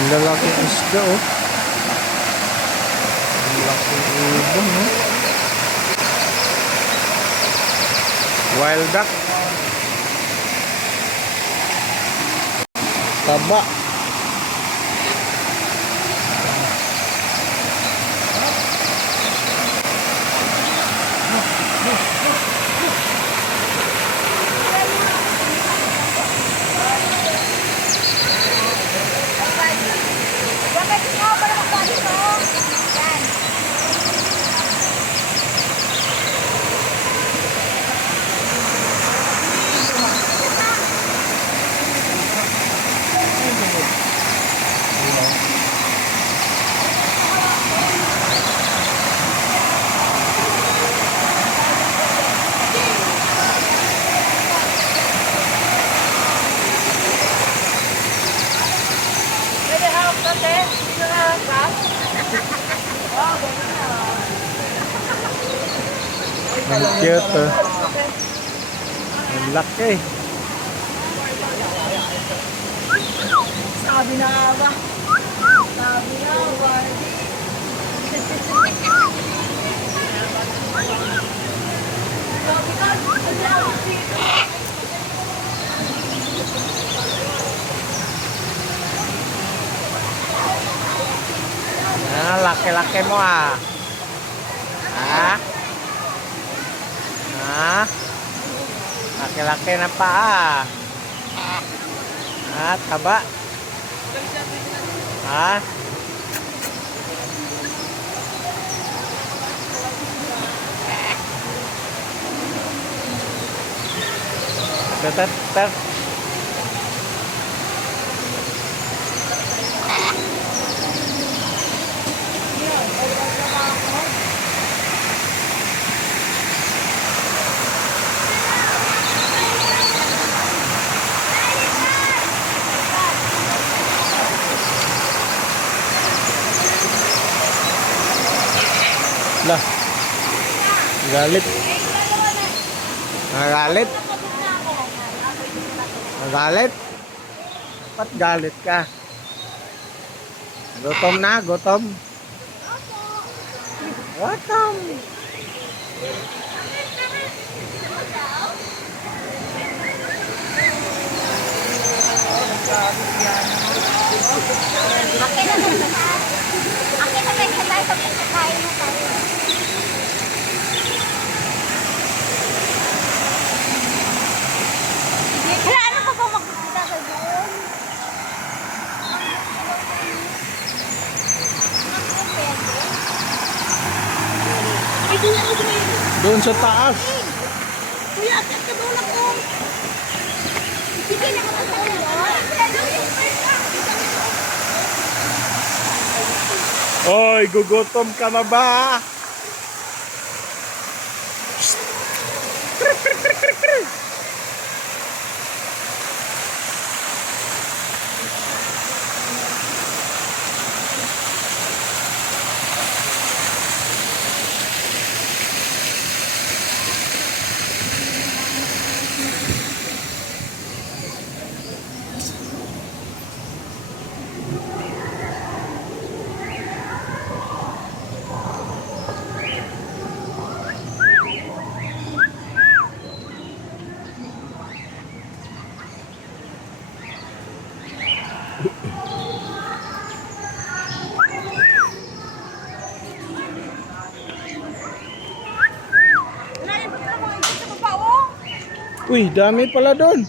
Ang lalaking isda, oh. Ang laking ibon, oh. Wild duck. Taba. Ang cute, oh. Ang laki. Sabi na ba? Sabi na ba? Ah, laki-laki mo, ah. Ah? Ah? Laki-laki na pa, ah. Ah, taba. Ah? Tar. Lah. Galit. Nagalit. Nagalit. Ba't galit ka? Gutom na, gutom. Gutom. Akin na lang. Akin na lang. Tayo pagkakain na tayo. Hala, ano pa ba magkakita sa doon? Doon sa taas. Kuya, akit ka doon ako. Sige na ka sa Oy, gugutom ka na ba? Uy, dami pala doon.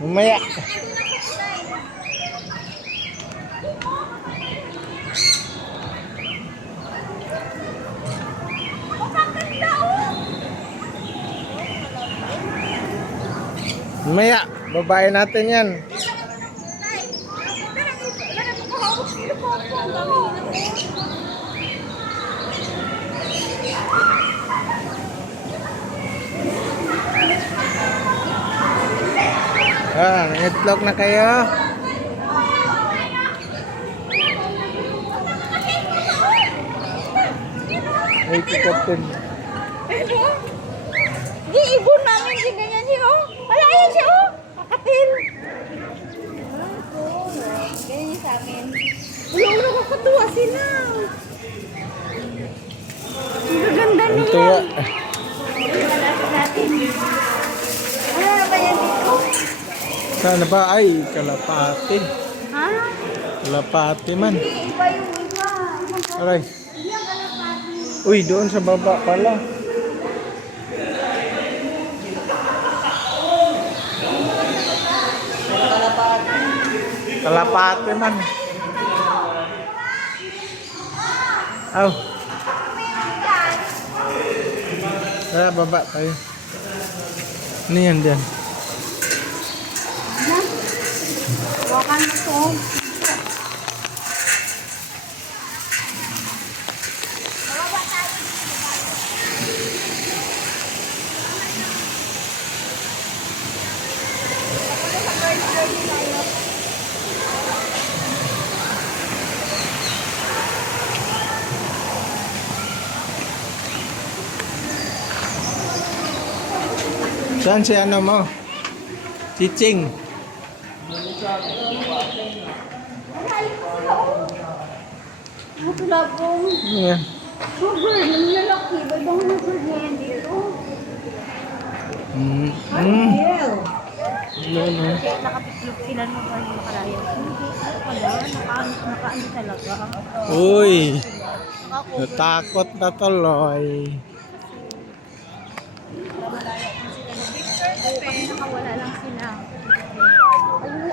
Mamaya. Mamaya, babae natin yan. Ah, itlog na kayo. Ay, kapatid. Di ibon namin si ganyan siya, oh. Wala yan siya, oh. Kakatil. Ganyan yung sa akin. Ulo, kakatuwa sila. Ang ganda Ang nila. tuwa. Malapit natin. Ano na ba yan dito? Sana ba? Ay, kalapati. Ha? Kalapati man. Hindi, iba yung iba. Aray. Hindi ang kalapati. Uy, doon sa baba pala. Kalapati man. Aw. Tara, baba tayo. Ano yan dyan? Hawakan mo to. Bababa tayo. Saan si ano mo? Chiching. Ano tulabong? Ano yan? Sugar, nangyalaki. Ba't bang nag-bird yan dito? Mm. Ano? Ano, ano? Nakapitlog sila ng mga makaraya. Hindi, ano pala? Nakaano talaga. Uy! Natakot na tuloy. Nakawala lang sila.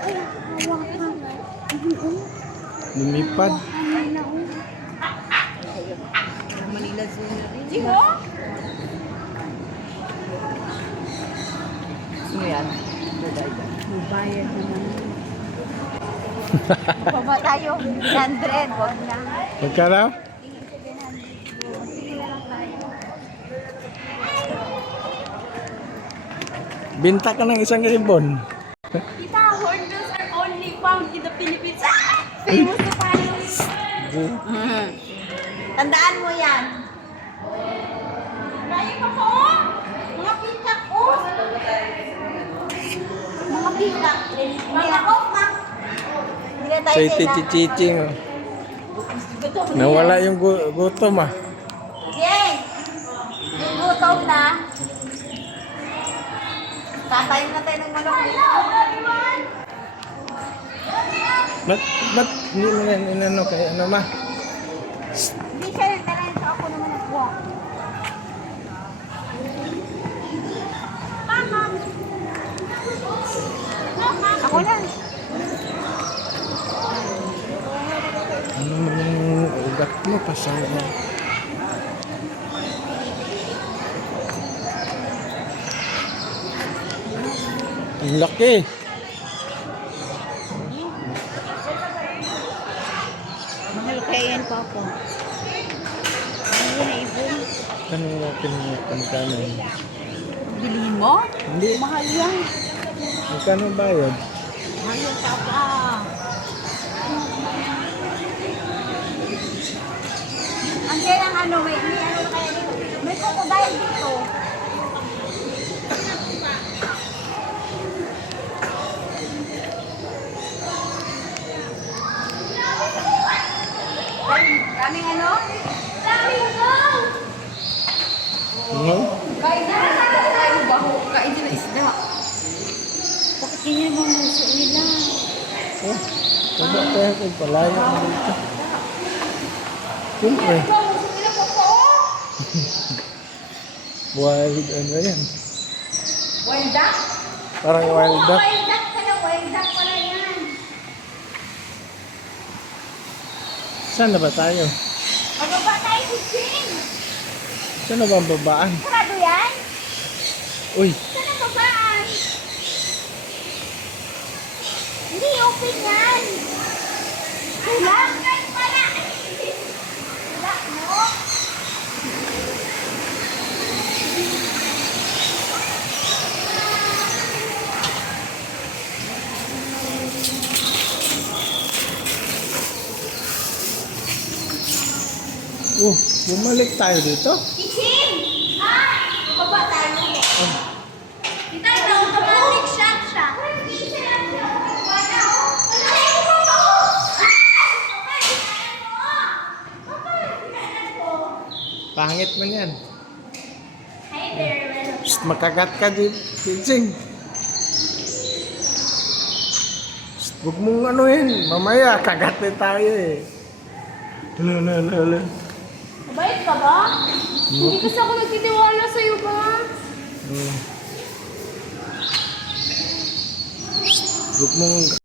Ay, hawak ka. Lumipad. Manila Zoo na rin. Di mo? Sino yan? Bayad naman. Baba tayo. 100. Wag na. Magkano? Sige na lang tayo. Binta ka ng 1,000. Tita, hornbills are only found in the Philippines. Ah! Famous na tayo. Tandaan mo yan. Kaya pa po. Mga pikak ko. Mga pikak. Mga okma. Hindi na tayo Sa chiching. Nawala yung gutom ah. Yay! Yung gutom na. Tatayin na tayo ng manok. Ba't hindi mo yan inano kay ano ma? Hindi siya yung talayin sa ako naman ang buwak. Mama! Ako na. Ano man yung ugat mo? Pasawa mo. Ang laki. Mahal kaya yan pa ako. Ano na ibon? Ano natin yung pagkano yun? Bilhin mo? Hindi. Mahal yan. Magkano bayad? Mahal yan papa. Andiyan ang ano, may ano na kaya dito. May crocodile dito. Daming ano? Daming go! No? Kain na isda tayo baho. Kain na isda. Bakit ganyan mga muso nila? Oh, wala tayo kung palayo mo dito. Siyempre. Muso nila po po! Wild ano yan? Wild duck? Parang wild duck. Wild duck pala, wild duck pala yan. Saan na ba tayo? Magbaba tayo si Jing! Saan na ba ang babaan? Sarado yan? Uy, Saan ang babaan? Hindi, open yan. Wala. Wala. Wala, no? bumalik tayo dito. Isin! Ah! Baba tayo. Kita ito, automatic shot siya. Pangit man yan. Hi there, Psst, makagat ka din, Kinsing. Psst, huwag mong anuhin. Mamaya, kagat na tayo eh. Hala. Mabait ka ba? Hindi kasi ako nagtitiwala sa'yo ba? Hmm. Huwag mong